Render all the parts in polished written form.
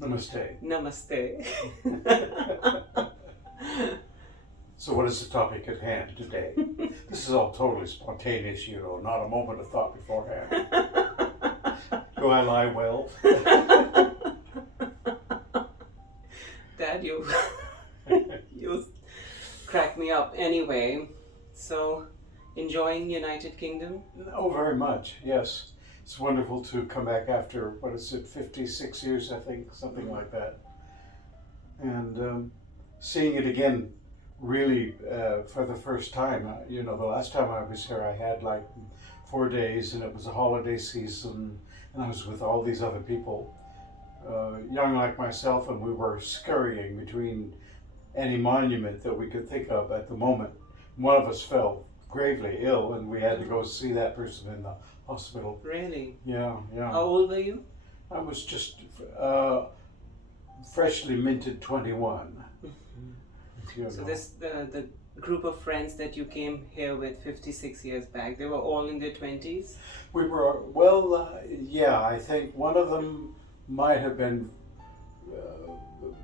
Namaste. Namaste. So what is the topic at hand today? This is all totally spontaneous, not a moment of thought beforehand. Do I lie well? Dad, you crack me up. Anyway, so enjoying United Kingdom? Oh, very much, yes. It's wonderful to come back after, 56 years, I think, something like that. And seeing it again, really, for the first time. The last time I was here, I had like 4 days, and it was a holiday season, and I was with all these other people, young like myself, and we were scurrying between any monument that we could think of at the moment. One of us fell gravely ill, and we had to go see that person in the hospital. Really? Yeah, yeah. How old were you? I was just freshly minted 21. So the group of friends that you came here with 56 years back, they were all in their 20s? We were, yeah, I think one of them might have been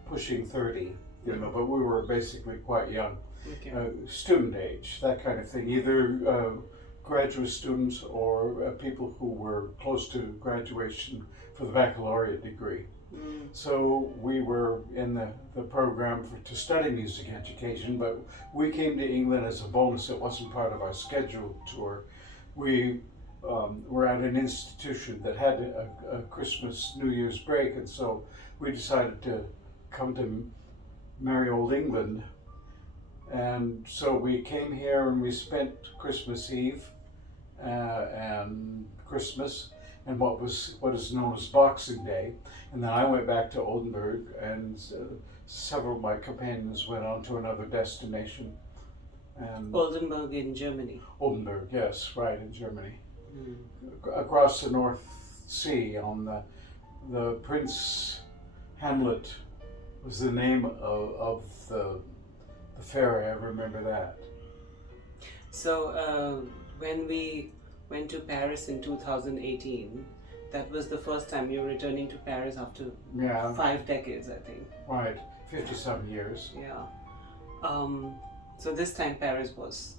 pushing 30, but we were basically quite young. Okay. Student age, that kind of thing. Either graduate students or people who were close to graduation for the baccalaureate degree. So we were in the program to study music education, but we came to England as a bonus. It wasn't part of our scheduled tour. We were at an institution that had a Christmas, New Year's break, and so we decided to come to merry old England. And so we came here and we spent Christmas Eve and Christmas and what is known as Boxing Day. And then I went back to Oldenburg, and several of my companions went on to another destination. And Oldenburg in Germany. Oldenburg, yes, right, in Germany. Across the North Sea on the Prince Hamlet was the name of the ferry. I remember that. So when we went to Paris in 2018, that was the first time you were returning to Paris after 5 decades, I think. Right, 50-some years. Yeah. So this time Paris was...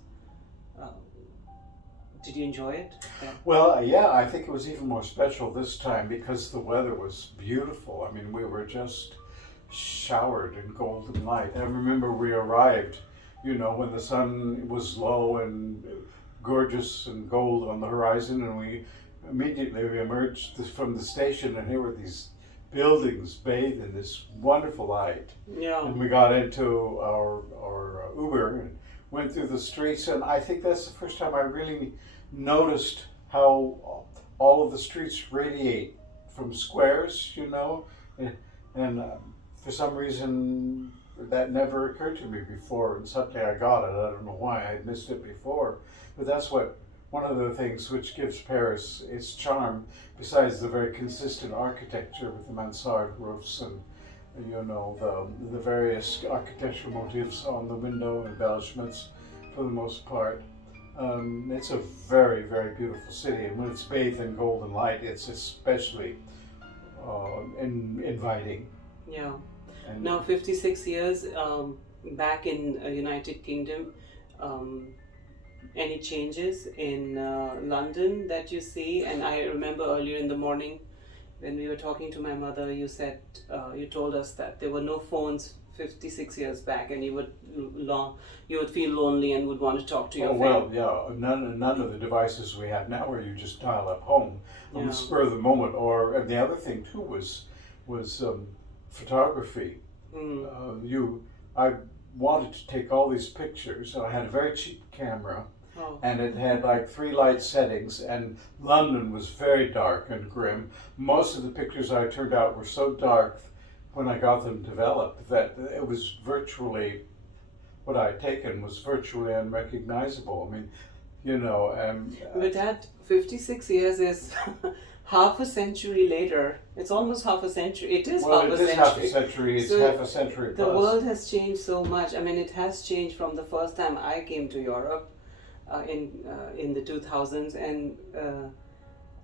did you enjoy it? Yeah. Well, yeah, I think it was even more special this time because the weather was beautiful. I mean, we were just showered in golden light. I remember we arrived, when the sun was low and gorgeous and gold on the horizon, and we immediately emerged from the station, and here were these buildings bathed in this wonderful light. Yeah. And we got into our Uber and went through the streets, and I think that's the first time I really noticed how all of the streets radiate from squares, and for some reason that never occurred to me before, and suddenly I got it. I don't know why I had missed it before, but that's one of the things which gives Paris its charm, besides the very consistent architecture with the mansard roofs and the various architectural motifs on the window embellishments for the most part. It's a very, very beautiful city, and when it's bathed in golden light, it's especially inviting. Yeah. And now 56 years back in United Kingdom, any changes in London that you see? And I remember earlier in the morning when we were talking to my mother, you said, you told us that there were no phones 56 years back, and you would feel lonely and would want to talk to your family. Well, yeah, none of the devices we have now where you just dial up home on the spur of the moment. And the other thing too was photography. I wanted to take all these pictures, and I had a very cheap camera. Oh. And it had like 3 light settings, and London was very dark and grim. Most of the pictures I turned out were so dark when I got them developed that it was virtually, what I had taken was virtually unrecognizable. I mean, But Dad, 56 years is half a century later. It's almost half a century. It is half a century. Half a century. It's half a century plus. The world has changed so much. I mean, it has changed from the first time I came to Europe in the 2000s, and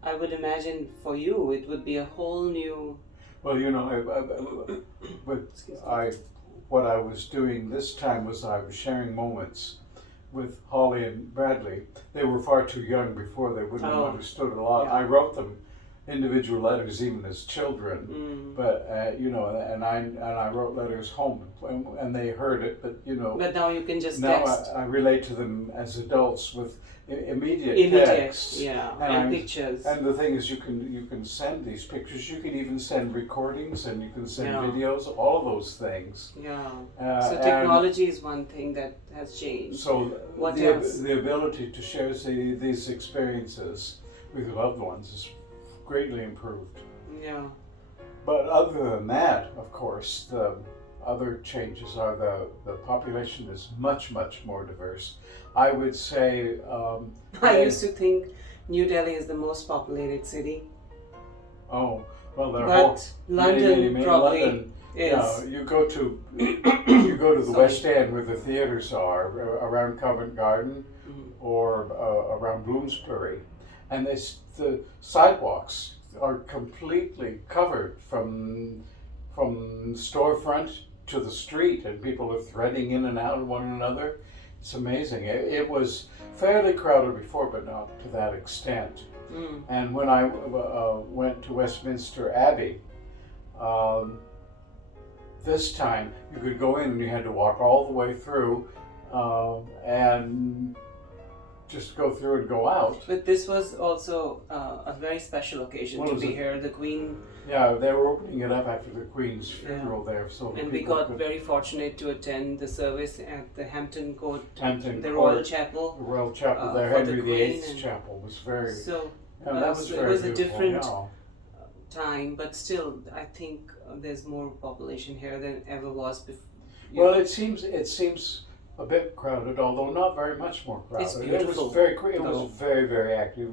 I would imagine for you it would be a whole new Well, you know, but Excuse me. what I was doing this time was I was sharing moments with Holly and Bradley. They were far too young before; they wouldn't have Oh, understood a lot. yeah. I wrote them individual letters even as children, but you know, and I wrote letters home, and they heard it. But you know, But now you can just now text. I relate to them as adults with immediate text. Yeah, And and I- pictures. And the thing is, you can send these pictures. You can even send recordings, and you can send Yeah. videos. All of those things. Yeah. Uh, So and technology is one thing that has changed. So What the else? the ability to share these experiences with your loved ones is greatly improved. Yeah. But other than that, of course, the other changes are the population is much more diverse. I would say. I they- used to think New Delhi is the most populated city, Oh, well, they're all but London probably London, is. yeah, you go to the Sorry. West End where the theaters are around Covent Garden Mhm. or around Bloomsbury, and the sidewalks are completely covered from storefront to the street, and people are threading in and out of one another. It's amazing. It was fairly crowded before, but not to that extent. Mm. And when I went to Westminster Abbey, this time you could go in and you had to walk all the way through and just go through and go out. But this was also a very special occasion What to was be it? here. The Queen, Yeah, they were opening it up after the Queen's funeral there, so and we people got could- very fortunate to attend the service at the Hampton Court, Hampton the Court, Royal Chapel. the Royal Chapel there, for the Henry Queen VIII's and- chapel was very. So Yeah, that was so it very was a beautiful, different yeah. time, but still, I think there's more population here than ever was before. Well, it seems a bit crowded, although not very much more crowded. It's It beautiful, was very it though. was very active,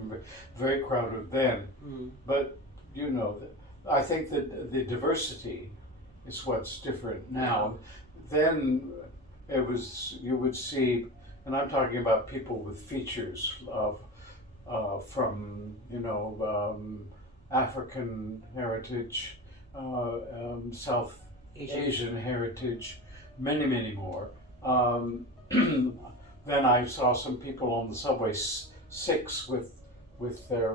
very crowded then. Mm. But you know, I think that the diversity is what's different now. Then it was you would see, and I'm talking about people with features of from African heritage, South Asian heritage, many more. Then I saw some people on the subway, Sikhs with their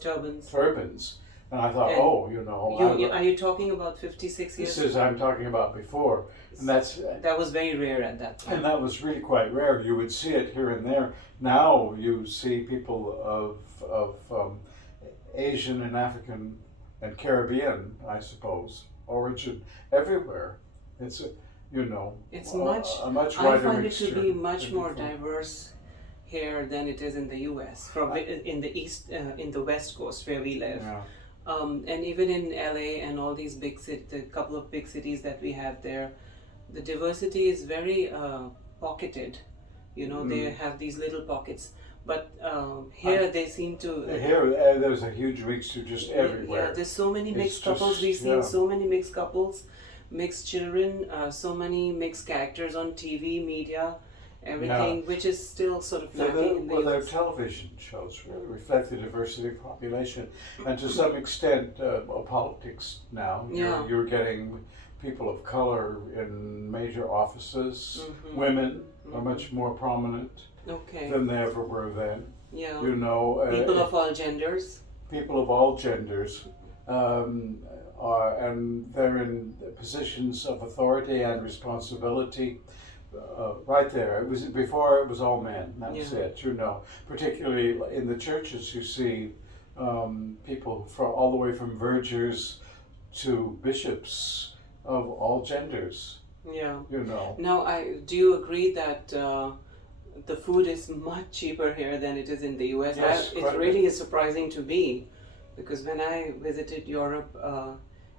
Turbans. turbans, and I thought, And oh, Are you talking about 56 years? this is I'm talking about before, and That was very rare at that time. and that was really quite rare. You would see it here and there. Now you see people of Asian and African and Caribbean, I suppose, origin everywhere. It's It's a much I wider find it to mixture be much than more before. diverse here than it is in the U.S. In the east, in the West Coast where we live, Yeah. and even in LA and all these big cities, the couple of big cities that we have there, the diversity is very pocketed. They have these little pockets, but here they seem to. Here, there's a huge mixture just everywhere. Yeah, there's so many It's mixed just- couples. We've seen yeah. so many mixed couples, mixed children, so many mixed characters on TV, media, everything, which is still sort of lacking in the Their US. television shows really reflect the diversity of population, and to some extent, politics now. Yeah. You're getting people of color in major offices. Mhm. Women are Mhm. much more prominent Okay. than they ever were then. Yeah. People People of all genders. people of all genders and they're in positions of authority and responsibility right there. It was before it was all men. That was Yeah. it. Particularly in the churches, you see people all the way from vergers to bishops of all genders. Yeah. Now, Do you agree that the food is much cheaper here than it is in the US? Yes, It quite a really is surprising to me, because when I visited Europe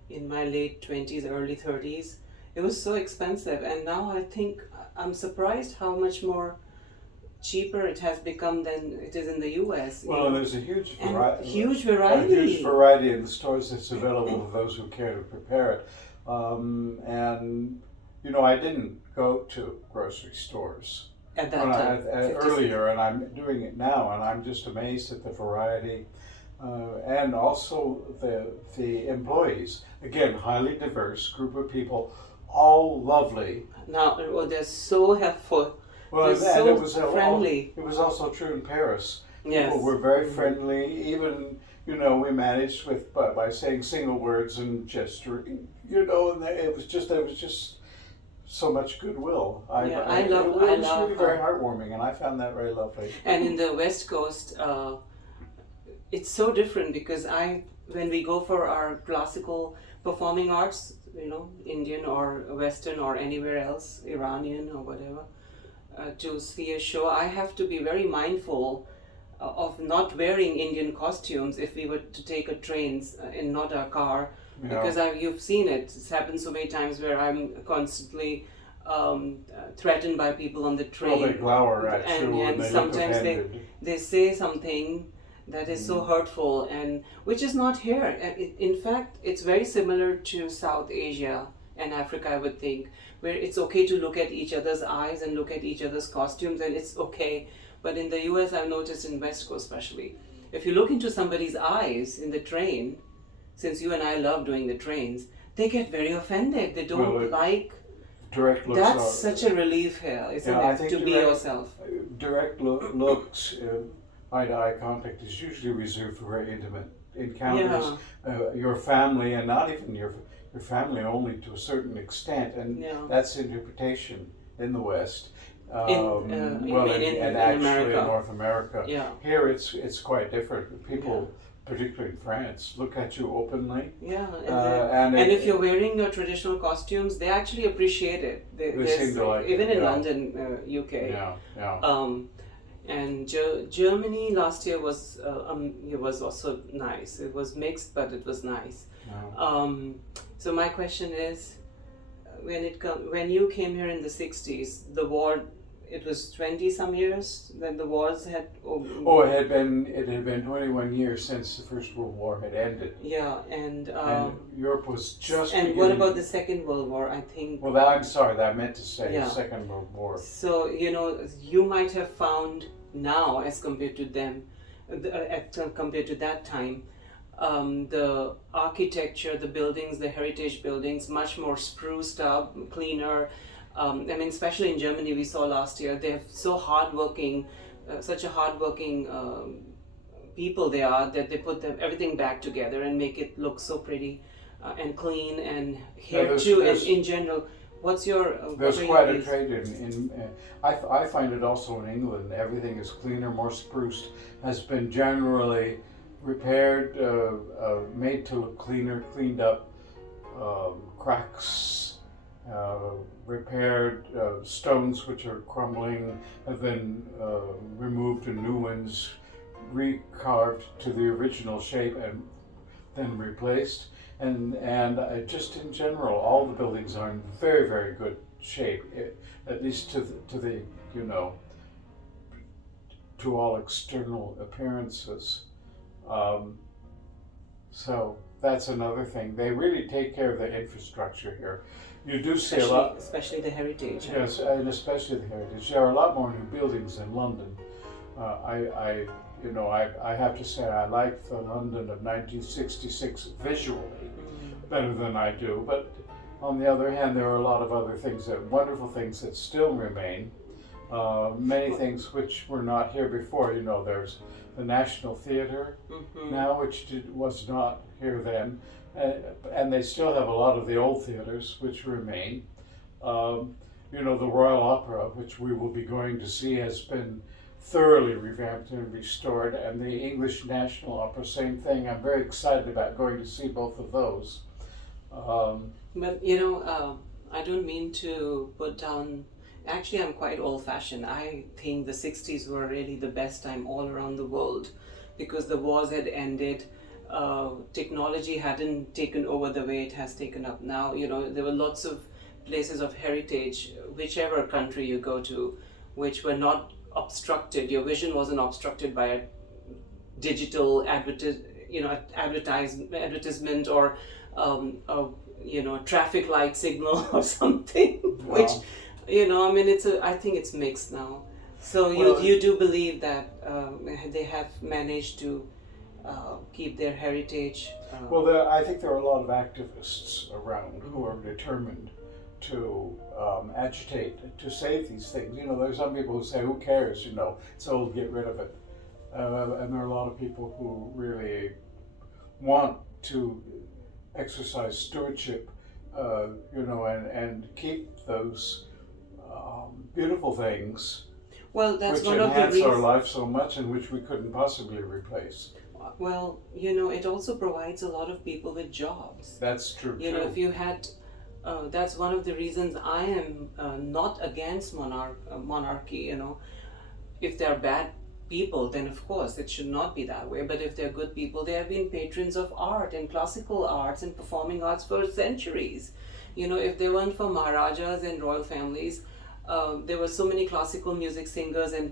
in my late 20s, early 30s, it was so expensive, and now I think I'm surprised how much more cheaper it has become than it is in the US. well, and there's a huge and variety. huge A variety. huge variety in the stores that's available to those who care to prepare it. And I didn't go to grocery stores At that time, 56. earlier, and I'm doing it now, and I'm just amazed at the variety and also the employees. Again, highly diverse group of people, all lovely. Now, oh, they're so helpful. Well, They're so it was friendly. it was also true in Paris. Yes. People were very friendly. Even we managed with by saying single words and gesturing. And it was just so much goodwill. I it love. was really very heartwarming, and I found that very lovely. And in the West Coast, it's so different because when we go for our classical performing arts, Indian or Western or anywhere else, Iranian or whatever, to see a show, I have to be very mindful of not wearing Indian costumes if we were to take a train and not a car, because you've seen it. It's happened so many times where I'm constantly threatened by people on the train. Well, they glower at you and they sometimes look offended. they say something that is so hurtful, and which is not here. In fact, it's very similar to South Asia and Africa, I would think, where it's okay to look at each other's eyes and look at each other's costumes, and it's okay. But in the US, I've noticed in West Coast especially, if you look into somebody's eyes in the train, since you and I love doing the trains, they get very offended. They don't like. Direct looks. That's such a relief here, isn't it? To be yourself. Direct looks, eye-to-eye contact is usually reserved for very intimate encounters. Your family, and not even your family only to a certain extent, and that's interpretation in the West. In actually America. in North America. Yeah. Here it's quite different. People, particularly in France, look at you openly. Yeah, and if you're wearing your traditional costumes, they actually appreciate it. They seem to like even it, in London, UK. And Germany last year was also nice. It was mixed, but it was nice. So my question is, when you came here in the 60s, the war, it was 20 some years that the wars had. It had been 21 years since the First World War had ended. Yeah, and Europe was just. And beginning. what about the Second World War? I think. Well, I'm sorry, that I meant to say the Second World War. So you might have found now, as compared to them, compared to that time, the architecture, the buildings, the heritage buildings, much more spruced up, cleaner. Especially in Germany, we saw last year, they're so hardworking, such a hardworking people they are, that they put everything back together and make it look so pretty and clean. And here too, and in general, what's your? There's quite a trade in. I find it also in England. Everything is cleaner, more spruced, has been generally repaired, made to look cleaner, cleaned up, cracks. Repaired stones which are crumbling have been removed and new ones recarved to the original shape and then replaced, and just in general all the buildings are in very, very good shape, at least to the to all external appearances. So that's another thing. They really take care of the infrastructure here. You do see a lot, especially the heritage. Yes, and especially the heritage. There are a lot more new buildings in London. I have to say I like the London of 1966 visually better than I do. But on the other hand, there are a lot of other things wonderful things that still remain. Many things which were not here before. There's the National Theatre now, which was not here then. And they still have a lot of the old theaters which remain. The Royal Opera, which we will be going to see, has been thoroughly revamped and restored, and the English National Opera, same thing. I'm very excited about going to see both of those. But I don't mean to put down. Actually, I'm quite old-fashioned. I think the 60s were really the best time all around the world, because the wars had ended. Technology hadn't taken over the way it has taken up now. There were lots of places of heritage, whichever country you go to, which were not obstructed. Your vision wasn't obstructed by a digital advertisement or a traffic light signal or something. Wow. Which, I think it's mixed now. So you do believe that they have managed to keep their heritage. Well, I think there are a lot of activists around who are determined to agitate to save these things. You know, there's some people who say, "Who cares? You know, it's old, get rid of it." And there are a lot of people who really want to exercise stewardship, you know, and keep those beautiful things Well, that's which one of the enhance our reasons. life so much and which we couldn't possibly replace. Well, you know, it also provides a lot of people with jobs. That's true You know, too. if you had, that's one of the reasons I am not against monarchy. You know, if they're bad people, then of course it should not be that way. But if they're good people, they have been patrons of art and classical arts and performing arts for centuries. You know, if they weren't for Maharajas and royal families, there were so many classical music singers and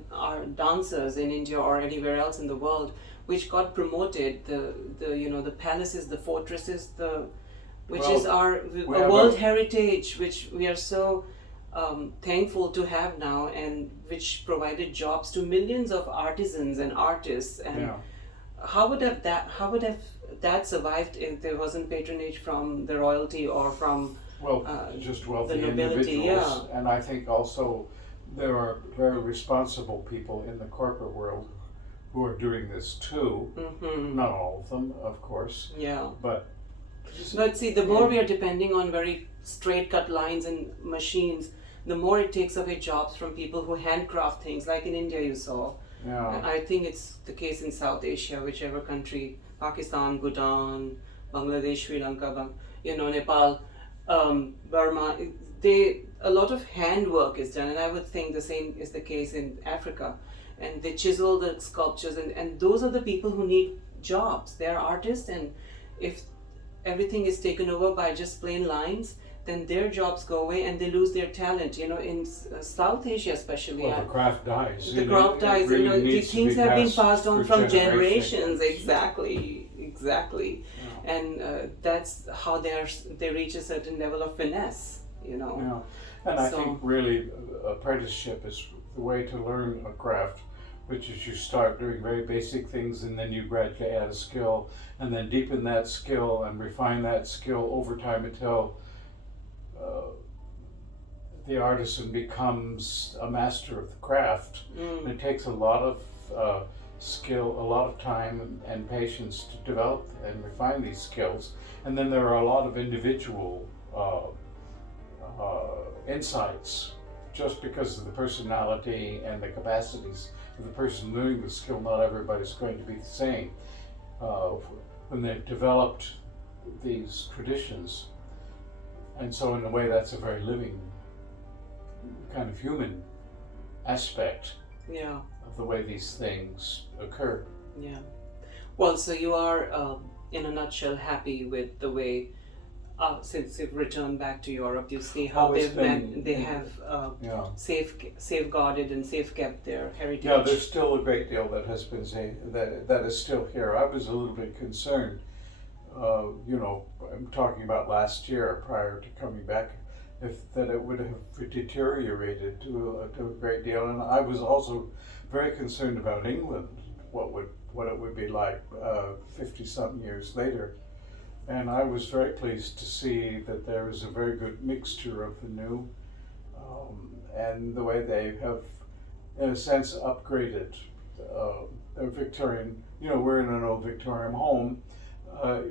dancers in India or anywhere else in the world, which got promoted. The you know, the palaces, the fortresses, which Well, is our we a have world heritage, which we are so thankful to have now, and which provided jobs to millions of artisans and artists. And Yeah. how would have that survived if there wasn't patronage from the royalty or from Well, just wealthy the nobility? individuals, and I think also there are very responsible people in the corporate world who are doing this too. Hmm. Not all of them, of course, Yeah. but But see, the more we are depending on very straight cut lines and machines, the more it takes away jobs from people who handcraft things, like in India you saw. yeah, I think it's the case in South Asia, whichever country, Pakistan, Bhutan, Bangladesh, Sri Lanka, you know, Nepal, Burma. A lot of handwork is done, and I would think the same is the case in Africa. And they chisel the sculptures, and those are the people who need jobs. They are artists, and if everything is taken over by just plain lines, then their jobs go away and they lose their talent. You know, in South Asia especially, well, the craft dies. the you know, crop it dies. really You know, needs these to things be have been passed on for from generations. generations. Exactly, and that's how they reach a certain level of finesse. You know. Yeah, and I So- think really apprenticeship is the way to learn a craft, which is you start doing very basic things and then you gradually add a skill and then deepen that skill and refine that skill over time until the artisan becomes a master of the craft. And it takes a lot of skill, a lot of time and patience to develop and refine these skills. And then there are a lot of individual insights just because of the personality and the capacities of the person learning the skill. Not everybody's going to be the same. When they've developed these traditions, and so in a way that's a very living kind of human aspect Yeah. of the way these things occur. Yeah. Well, so you are, in a nutshell, happy with the way, since you've returned back to Europe, you see how Oh, it's they've been- they have Yeah. safeguarded and safe kept their heritage. Yeah, there's still a great deal that has been that is still here. I was a little bit concerned. You know, I'm talking about last year prior to coming back, that it would have deteriorated to a great deal, and I was also very concerned about England, what it would be like 50-something years later. And I was very pleased to see that there is a very good mixture of the new and the way they have, in a sense, upgraded their Victorian. You know, we're in an old Victorian home,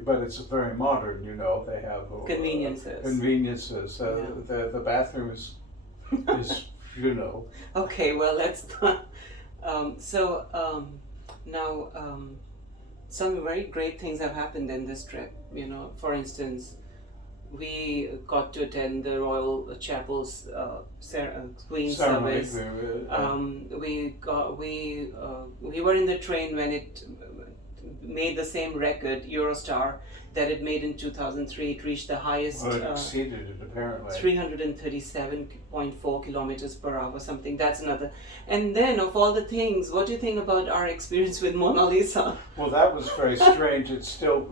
but it's very modern. You know, they have Conveniences. Conveniences. Yeah. The bathroom is you know. Okay, well, let's now some very great things have happened in this trip. You know, for instance, we got to attend the Royal Chapel's Queen ceremony. service. We were in the train when it made the same record, Eurostar, that it made in 2003. It reached the highest. Well, it exceeded it apparently. 337.4 kilometers per hour, something. That's another. And then, of all the things, what do you think about our experience with Mona Lisa? Well, that was very strange. It still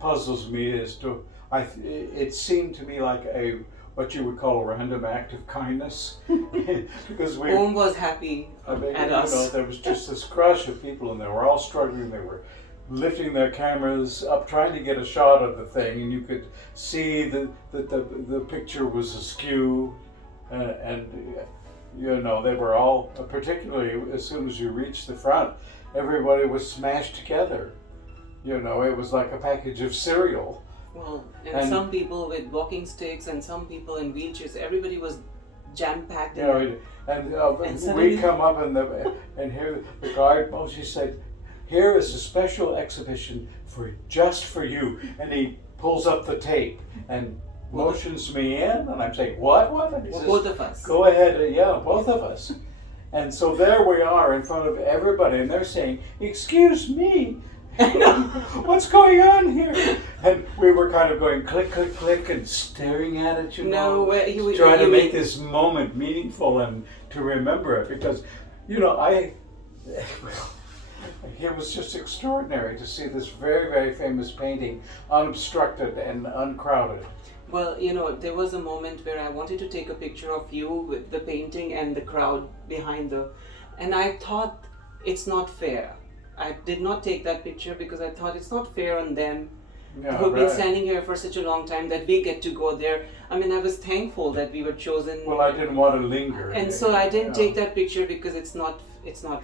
puzzles me as to. It seemed to me like a what you would call a random act of kindness, because we. Om was happy I mean, at you know, us. there was just this crush of people, and they were all struggling. They were lifting their cameras up, trying to get a shot of the thing, and you could see that the picture was askew, and you know, they were all, particularly as soon as you reached the front, everybody was smashed together. You know, it was like a package of cereal. Well, and And- some people with walking sticks and some people in wheelchairs. Everybody was jam-packed You in know, there. and suddenly- we come up and here the guard Moshe said, "Here is a special exhibition just for you," and he pulls up the tape and motions me in, and I'm saying, "What? What?" And he Well, says, both of us. "Go ahead, yeah, both of us." And so there we are in front of everybody, and they're saying, "Excuse me." What's going on here? And we were kind of going click, click, click, and staring at it, you know, trying to make this moment meaningful and to remember it, because, you know, it was just extraordinary to see this very, very famous painting unobstructed and uncrowded. Well, you know, there was a moment where I wanted to take a picture of you with the painting and the crowd behind and I thought it's not fair. I did not take that picture because I thought it's not fair on them who've been standing here for such a long time that we get to go there. I mean, I was thankful that we were chosen. Well, I didn't want to linger. And so I didn't take that picture because it's not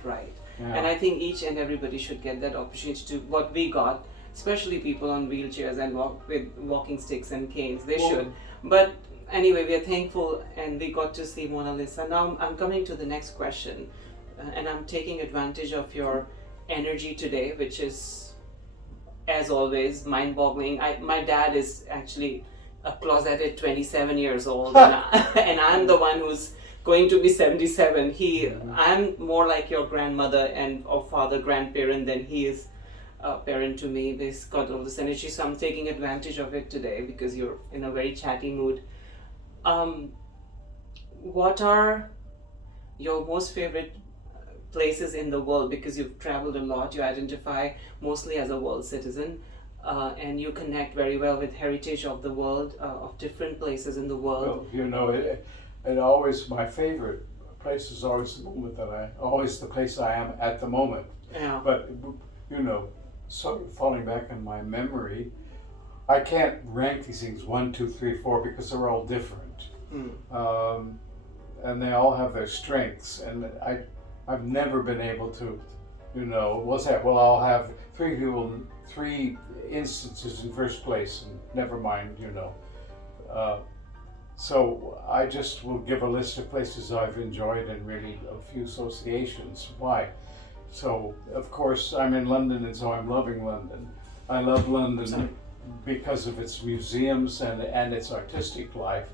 right. Yeah. And I think each and everybody should get that opportunity to what we got, especially people on wheelchairs and with walking sticks and canes. They should. But anyway, we are thankful and we got to see Mona Lisa. Now I'm coming to the next question, and I'm taking advantage of your energy today, which is, as always, mind-boggling. My dad is actually a closeted 27 years old, and I'm the one who's going to be 77. I'm more like your grandmother or father, grandparent than he is a parent to me. He's got all this energy, so I'm taking advantage of it today because you're in a very chatty mood. What are your most favorite places in the world? Because you've traveled a lot, you identify mostly as a world citizen, and you connect very well with heritage of the world, of different places in the world. Well, you know, it always, my favorite place is always the place I am at the moment. Yeah. But, you know, sort of falling back in my memory, I can't rank these things 1, 2, 3, 4 because they're all different. And they all have their strengths. And I've never been able to, you know, I'll have three instances in first place, and never mind, you know. So I just will give a list of places I've enjoyed and really a few associations. Why? So, of course, I'm in London, and so I'm loving London. I love London because of its museums and its artistic life,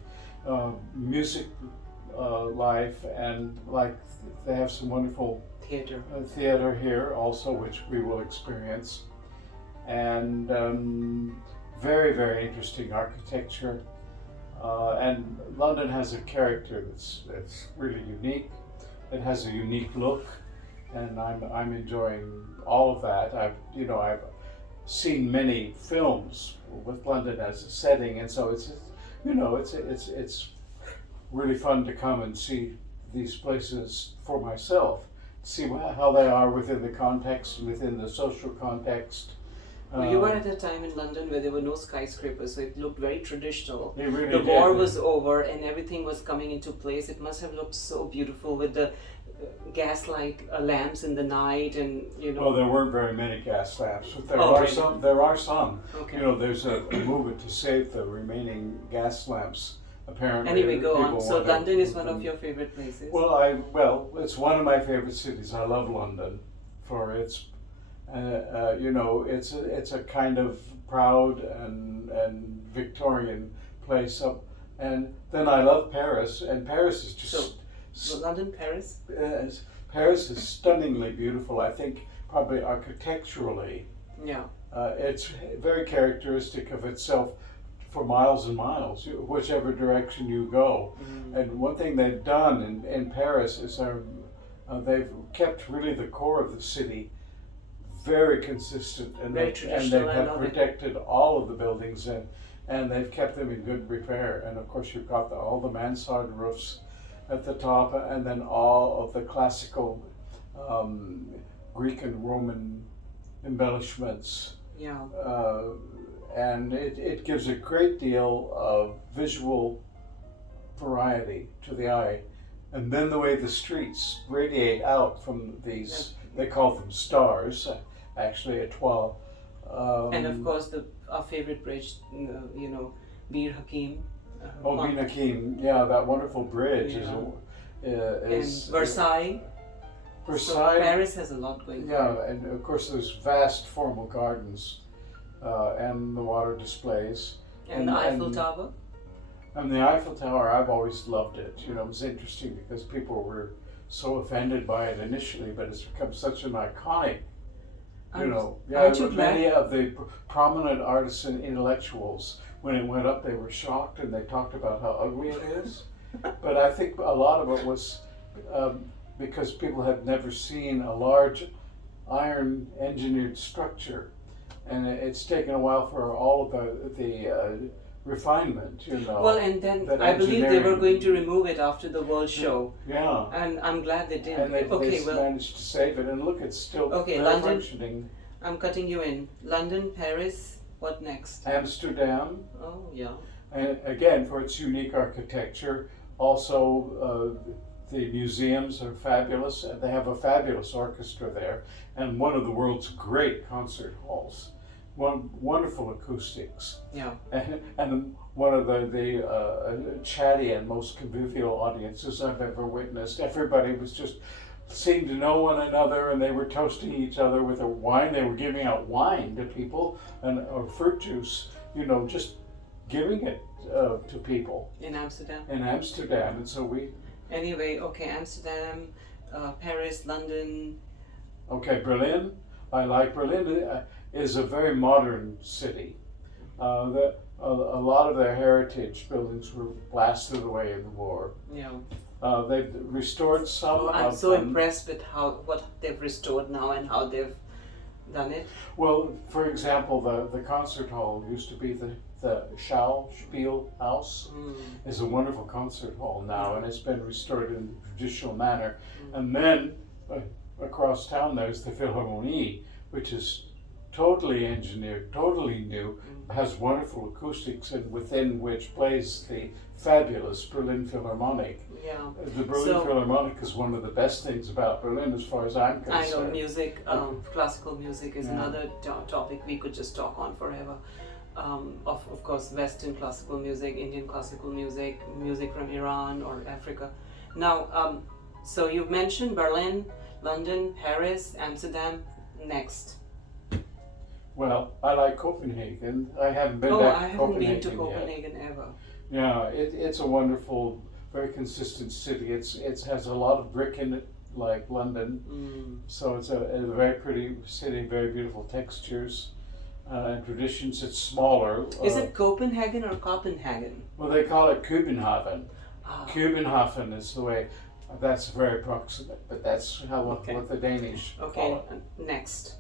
music life, and like they have some wonderful theater here also, which we will experience, and very, very interesting architecture. And London has a character that's really unique. It has a unique look, and I'm enjoying all of that. I've seen many films with London as a setting, and so it's really fun to come and see these places for myself, see how they are within the context, within the social context. Well, you were at a time in London where there were no skyscrapers, so it looked very traditional. It really the did. war was over and everything was coming into place. It must have looked so beautiful with the gaslight lamps in the night, and you know. Well, there weren't very many gas lamps, but Really? There are some. Okay. You know, there's a movement to save the remaining gas lamps. Apparently. Anyway, go on. people So want to- London is one of your favorite places. Well, it's one of my favorite cities. I love London for its, you know, it's a kind of proud and Victorian place. And then I love Paris, and Paris is just. So London, Paris. Paris is stunningly beautiful. I think probably architecturally, Yeah. it's very characteristic of itself for miles and miles, whichever direction you go. And one thing they've done in Paris is they've kept really the core of the city very consistent, and Very they traditional, I have love it. protected all of the buildings, and they've kept them in good repair. And of course, you've got all the mansard roofs at the top, and then all of the classical Greek and Roman embellishments. Yeah. And it gives a great deal of visual variety to the eye. And then the way the streets radiate out from these, they call them stars, actually étoiles. And of course, our favorite bridge, you know, Bir Hakeim. Bir Hakeim, yeah, that wonderful bridge is Versailles. Versailles. So Paris has a lot going on. Yeah, and of course there's vast formal gardens and the water displays. And the Eiffel Tower. And the Eiffel Tower, I've always loved it. You know, it was interesting because people were so offended by it initially, but it's become such an iconic, you know. Yeah, many of the prominent artists and intellectuals, when it went up, they were shocked and they talked about how ugly it is. But I think a lot of it was because people had never seen a large iron engineered structure. And it's taken a while for all of the refinement, you know. Well, and then I believe they were going to remove it after the World Show. Yeah. And I'm glad they did. And they managed to save it, and look, it's still London, functioning. I'm cutting you in. London, Paris, what next? Amsterdam. Oh, yeah. And again, for its unique architecture. Also, the museums are fabulous. They have a fabulous orchestra there, and one of the world's great concert halls. Wonderful acoustics. Yeah. And one of the chatty and most convivial audiences I've ever witnessed. Everybody was just seemed to know one another, and they were toasting each other with a wine. They were giving out wine to people or fruit juice. You know, just giving it to people. In Amsterdam. In Amsterdam, and so we. Anyway, okay, Amsterdam, Paris, London. Okay, Berlin. I like Berlin. Is a very modern city. A lot of their heritage buildings were blasted away in the war. Yeah. They've restored some. I'm so impressed with what they've restored now and how they've done it. Well, for example, the concert hall used to be the Schauspielhaus. Is a wonderful concert hall now, and it's been restored in a traditional manner. And then across town there's the Philharmonie, which is totally engineered, totally new, has wonderful acoustics, and within which plays the fabulous Berlin Philharmonic. Yeah. The Berlin Philharmonic is one of the best things about Berlin, as far as I'm concerned. I know music, classical music is another topic we could just talk on forever. Of course, Western classical music, Indian classical music, music from Iran or Africa. Now, so you've mentioned Berlin, London, Paris, Amsterdam. Next. Well, I like Copenhagen. I haven't been back to Copenhagen yet. I haven't been to Copenhagen ever. Yeah, it's a wonderful, very consistent city. It has a lot of brick in it, like London. So it's a very pretty city, very beautiful textures and traditions. It's smaller. Is it Copenhagen or Copenhagen? Well, they call it København. Ah. København is the way. That's very approximate, but that's what the Danish call it. Okay, next.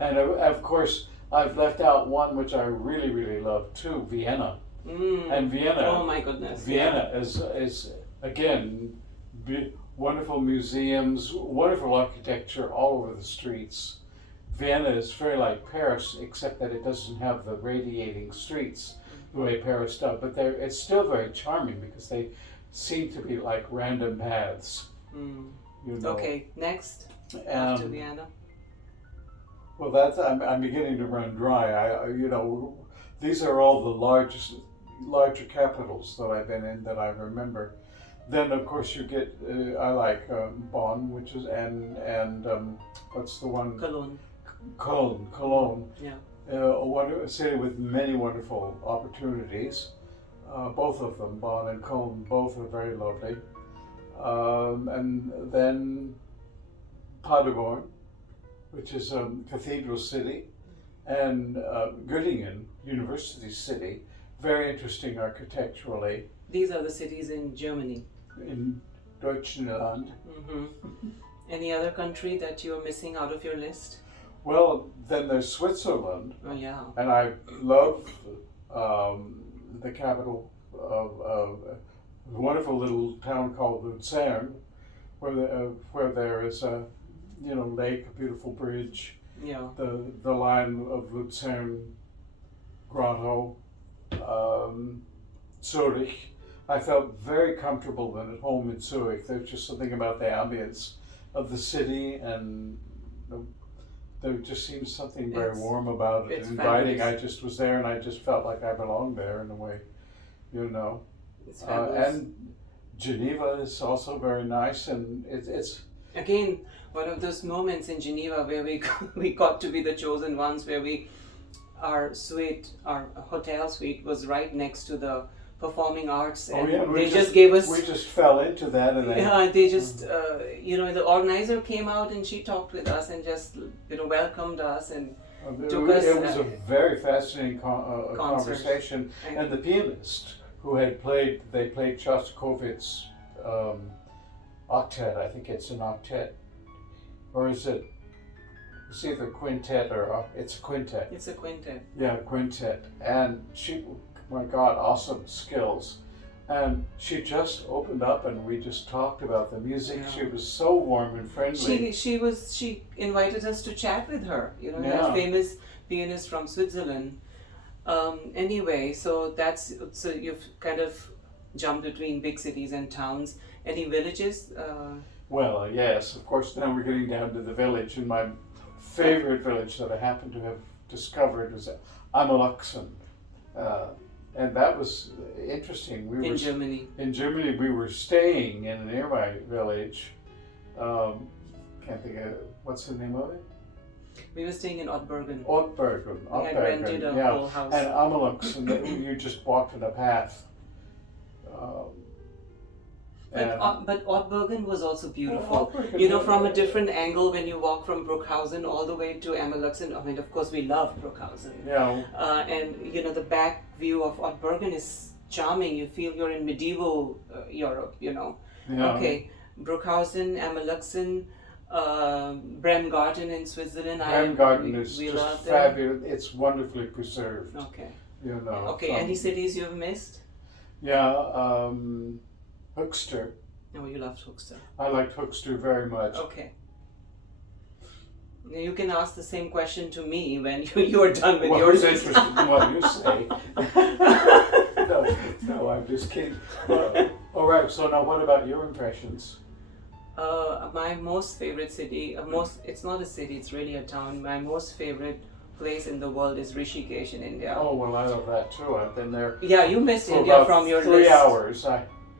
And of course, I've left out one which I really, really love too, Vienna. And Vienna. Oh my goodness. Vienna is again, wonderful museums, wonderful architecture all over the streets. Vienna is very like Paris, except that it doesn't have the radiating streets the way Paris does. But it's still very charming because they seem to be like random paths. You know. Okay, next. After Vienna. Well, I'm beginning to run dry. These are all the larger capitals that I've been in that I remember. Then of course you get I like Bonn, which is and what's the one? Cologne. Yeah. A city with many wonderful opportunities. Both of them, Bonn and Cologne, both are very lovely. And then Paderborn, which is a cathedral city, and Göttingen, University City, very interesting architecturally. These are the cities in Germany. In Deutschland. Any other country that you're missing out of your list? Well, then there's Switzerland. Oh yeah. And I love the capital of a wonderful little town called Luzern, where there is a lake, a beautiful bridge, Yeah. the line of Luzern, Grotto, Zurich. I felt very comfortable and at home in Zurich. There's just something about the ambience of the city, and there just seems something very It's- warm about it it's and inviting. fabulous. I just was there and I just felt like I belonged there in a way, It's fabulous. and Geneva is also very nice, and it's Again, one of those moments in Geneva where we got to be the chosen ones, where our hotel suite was right next to the performing arts, and we they just gave us. we just fell into that, and then Yeah, they just, the organizer came out and she talked with us and just, welcomed us, and took us, it was a very fascinating concert. conversation, and the pianist who had played Shostakovich's octet. I think it's an octet, or is it? It's either quintet or it's a quintet. it's a quintet. Yeah, quintet. And she, my God, awesome skills. And she just opened up and we just talked about the music. Yeah. She was so warm and friendly. She invited us to chat with her, Yeah. that famous pianist from Switzerland. Anyway, so you've kind of jumped between big cities and towns. Any villages? Well, yes, of course, now we're getting down to the village. And my favorite village that I happened to have discovered was Amelunxen. And that was interesting. In Germany. In Germany, we were staying in a nearby village. Can't think of what's the name of it. We were staying in Ottbergen. Ottbergen. We had rented a yeah. whole house. And Amelunxen, you just walked in a path. But Ottbergen was also beautiful. Ottbergen, From a different angle when you walk from Bruckhausen all the way to Amelunxen. I mean, of course, we love Bruckhausen. Yeah. And the back view of Ottbergen is charming. You feel you're in medieval Europe. Yeah. Okay, Bruckhausen, Amelunxen, Bremgarten in Switzerland. Bremgarten is we just love that. fabulous. It's wonderfully preserved. Okay. Okay. from- Any cities you've missed? Yeah. Höxter. No, you loved Höxter. I liked Höxter very much. Okay. You can ask the same question to me when you are done with Well, yours. who's interested in what you say? no, I'm just kidding. All right. So now, what about your impressions? My most favorite city, it's not a city, it's really a town. My most favorite place in the world is Rishikesh in India. Oh well, I love that too. I've been there. Yeah, you missed for India about from your 3 list. hours.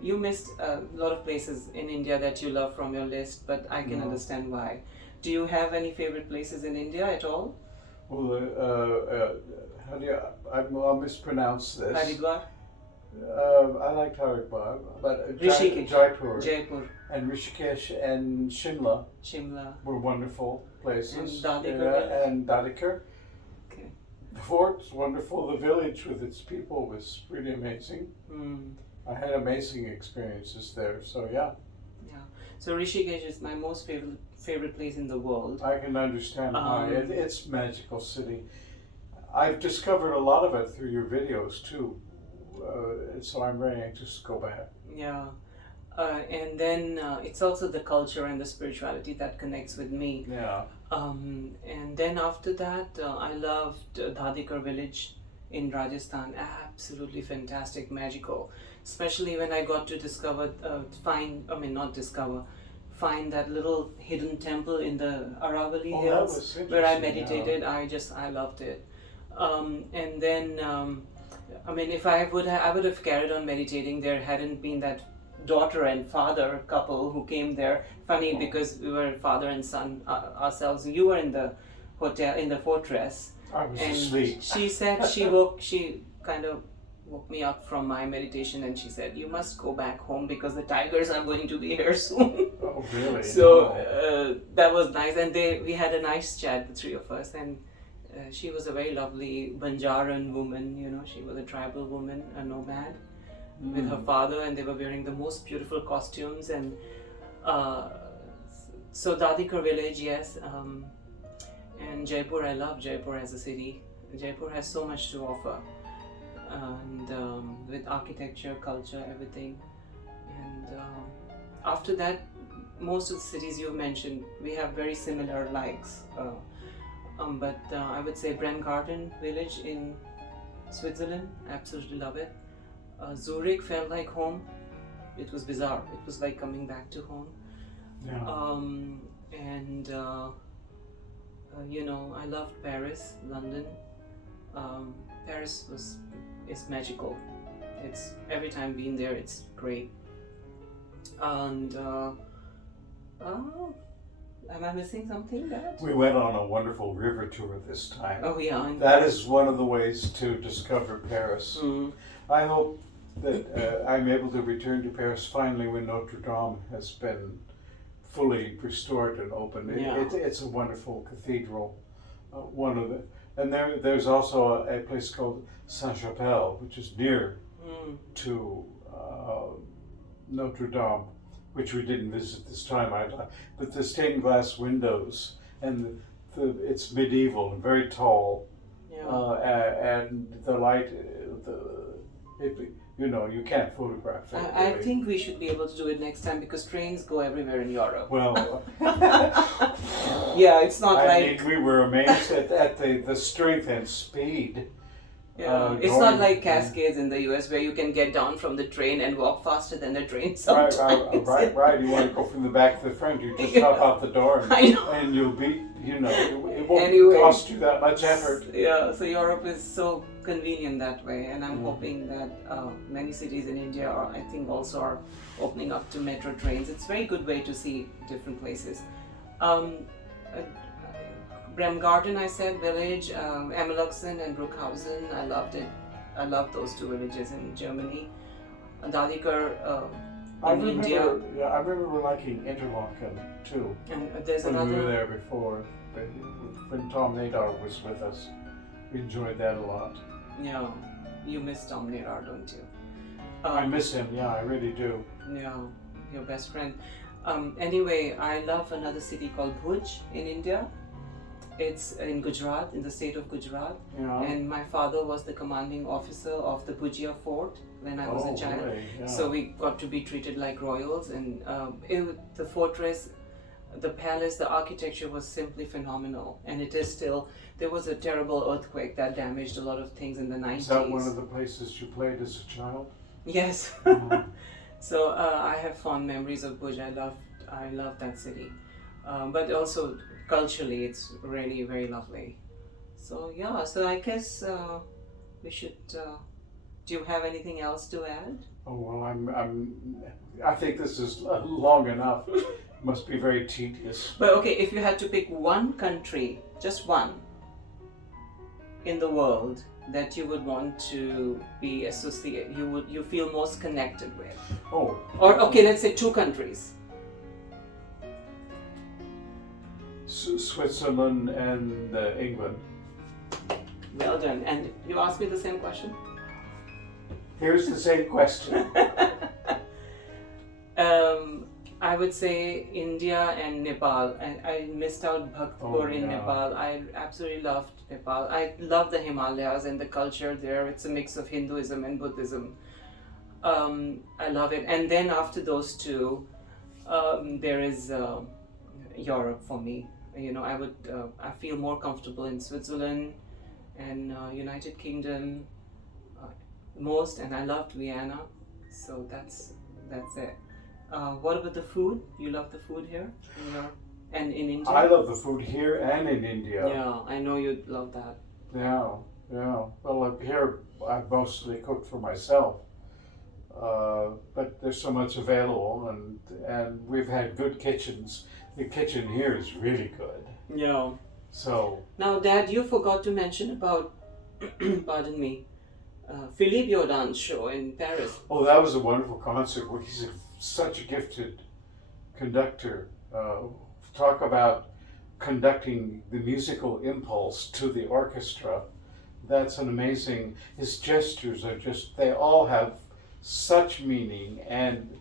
You missed a lot of places in India that you love from your list, but I can understand why. Do you have any favorite places in India at all? Well, how do you? I'll mispronounce this. Haridwar, I like Haridwar, but Rishikesh, Jaipur, Jaipur, and Rishikesh and Shimla Shimla, were wonderful places. And Dadikar. And Dadikar. Okay. The fort's wonderful. The village with its people was really amazing. Mm. I had amazing experiences there. So yeah, So Rishikesh is my most favorite place in the world. I can understand why. Um, It's a magical city. I've discovered a lot of it through your videos too. So I'm very anxious to go back. Yeah. And then it's also the culture and the spirituality that connects with me. Yeah. And then after that, I loved Dadikar village in Rajasthan. Absolutely fantastic, magical. Especially when I got to find that little hidden temple in the Aravalli Oh, that Hills was where I interesting, meditated. I loved it. And then, if I would have carried on meditating, there hadn't been that daughter and father couple who came there. Funny because we were father and son ourselves. You were in the hotel, in the fortress. I was And asleep. she said she kind of woke me up from my meditation and she said, "You must go back home because the tigers are going to be here soon." Oh, really? So No. that was nice, and we had a nice chat, the three of us, and she was a very lovely Banjaran woman. She was a tribal woman, a nomad, with her father, and they were wearing the most beautiful costumes. And so Dadikar village, yes. And Jaipur, I love Jaipur as a city. Jaipur has so much to offer. and with architecture, culture, everything. And after that, most of the cities you mentioned, we have very similar likes. But I would say Bremgarten village in Switzerland, absolutely love it. Zurich felt like home. It was bizarre. It was like coming back to home. Yeah. And I loved Paris, London. Paris is magical. It's every time being there, it's great. And am I missing something, Dad? We went on a wonderful river tour this time. Oh yeah, That is one of the ways to discover Paris. Mm. I hope that I'm able to return to Paris finally when Notre Dame has been fully restored and opened. Yeah. It's a wonderful cathedral. And there's also a place called Saint-Chapelle, which is near to Notre Dame, which we didn't visit this time. But the stained glass windows and it's medieval and very tall, and the light, you can't photograph it. I think we should be able to do it next time because trains go everywhere in Europe. Well, yeah, it's not I like mean, we were amazed at the strength and speed. it's not like Cascades in the US where you can get down from the train and walk faster than the train sometimes. Right. You want to go from the back to the front, you just hop out the door and you'll be, it won't cost you that much effort. Yeah, so Europe is so convenient that way, and I'm hoping that many cities in India I think also are opening up to metro trains. It's a very good way to see different places. Bremgarten, I said, village, Emmelachsen and Bruckhausen, I loved it. I loved those two villages in Germany. Dadikar in India. Yeah, I remember liking Interlaken too. And there's when another. we were there before, when Tom Nadar was with us, we enjoyed that a lot. Yeah, you miss Tom Nadar, don't you? I miss him, yeah, I really do. Yeah, your best friend. Anyway, I love another city called Bhuj in India. It's in Gujarat, in the state of Gujarat. Yeah. And my father was the commanding officer of the Bhujia fort when I was a child. Really? Yeah. So we got to be treated like royals. And the fortress, the palace, the architecture was simply phenomenal. And it is still. There was a terrible earthquake that damaged a lot of things in the 90s. Is that one of the places you played as a child? Yes. Mhm. So I have fond memories of Bhuj. I love that city. But also culturally, it's really very lovely. So yeah, so I guess we should. Do you have anything else to add? Oh well, I think this is long enough. Must be very tedious. But okay, if you had to pick one country, just one, in the world that you would want to be associated, you feel most connected with. Oh. Or okay, let's say two countries. Switzerland and England. Well done. And you asked me the same question? Here's the same question. I would say India and Nepal. I missed out Bhaktapur in Nepal. I absolutely loved Nepal. I love the Himalayas and the culture there. It's a mix of Hinduism and Buddhism. I love it. And then after those two, there is Europe for me. I feel more comfortable in Switzerland and United Kingdom most, and I loved Vienna. So that's it. What about the food? You love the food here and in India? I love the food here and in India. Yeah, I know you'd love that. Yeah. Well, up here I mostly cook for myself, but there's so much available, and we've had good kitchens. The kitchen here is really good. Yeah. So. Now, Dad, you forgot to mention about, pardon me, Philippe Jordan's show in Paris. Oh, that was a wonderful concert. He's such a gifted conductor. Talk about conducting the musical impulse to the orchestra. That's an amazing. His gestures are they all have such meaning, and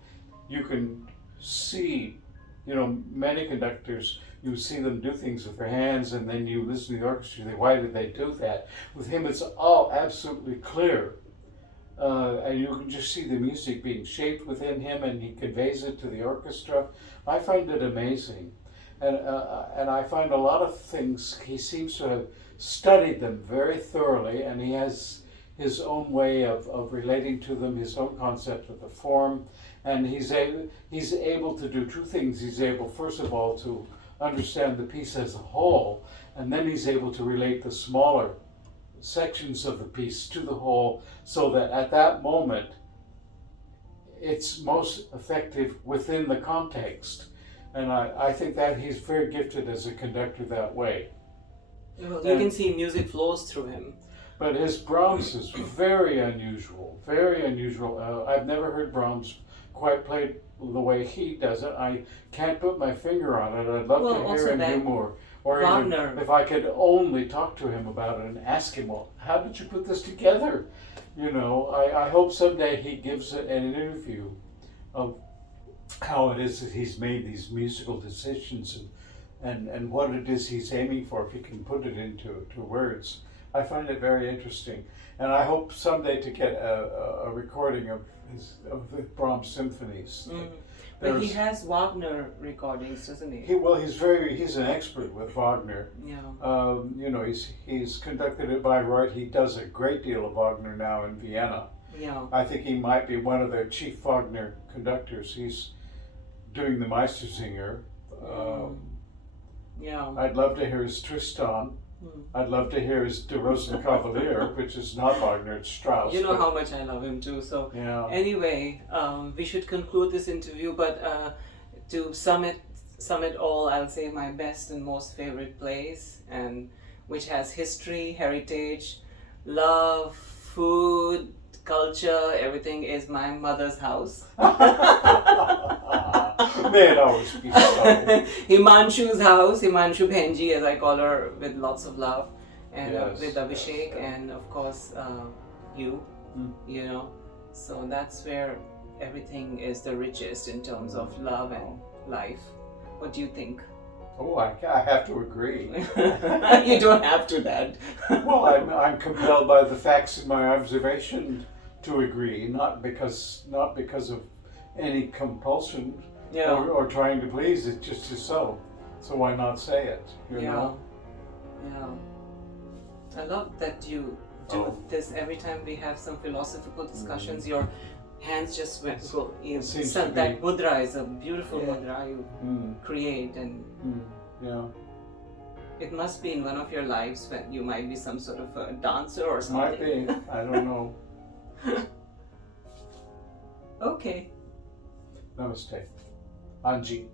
you can see, many conductors, you see them do things with their hands, and then you listen to the orchestra, why did they do that? With him, it's all absolutely clear. and you can just see the music being shaped within him, and he conveys it to the orchestra. I find it amazing, and I find a lot of things he seems to have studied them very thoroughly, and he has his own way of relating to them, his own concept of the form, and he's able to do two things. He's able, first of all, to understand the piece as a whole, and then he's able to relate the smaller sections of the piece to the whole, so that at that moment it's most effective within the context. And I think that he's very gifted as a conductor that way. Well, you can see music flows through him. But his Brahms is very unusual, very unusual. I've never heard Brahms quite played the way he does it. I can't put my finger on it. I'd love to hear him do more. Or Wagner. even if I could only talk to him about it and ask him, well, how did you put this together? You know, I hope someday he gives an interview of how it is that he's made these musical decisions and what it is he's aiming for, if he can put it into words. I find it very interesting, and I hope someday to get a recording of the Brahms symphonies. But he has Wagner recordings, doesn't he? He's an expert with Wagner. Yeah. You know, he's conducted it by Bayreuth. He does a great deal of Wagner now in Vienna. Yeah. I think he might be one of their chief Wagner conductors. He's doing the Meistersinger. Yeah. I'd love to hear his Tristan. I'd love to hear his De Rosenkavalier, which is not Wagner, it's Strauss. You know how much I love him too. So anyway, we should conclude this interview. But to sum it all, I'll say my best and most favorite place, and which has history, heritage, love, food, culture, everything, is my mother's house. May it always be so. Himanshu's house, Himanshu Bhenji, as I call her, with lots of love, and with Abhishek, and of course you know. So that's where everything is the richest in terms of love and life. What do you think? Oh, I have to agree. You don't have to, Dad. Well, I'm compelled by the facts in my observation to agree, not because of any compulsion or trying to please. It just is so. So why not say it? You know? Yeah. I love that you do this every time we have some philosophical discussions. Your hands just went go. That mudra is a beautiful mudra you create, and it must be in one of your lives when you might be some sort of a dancer or something. Might be. I don't know. Okay. Namaste. Anji.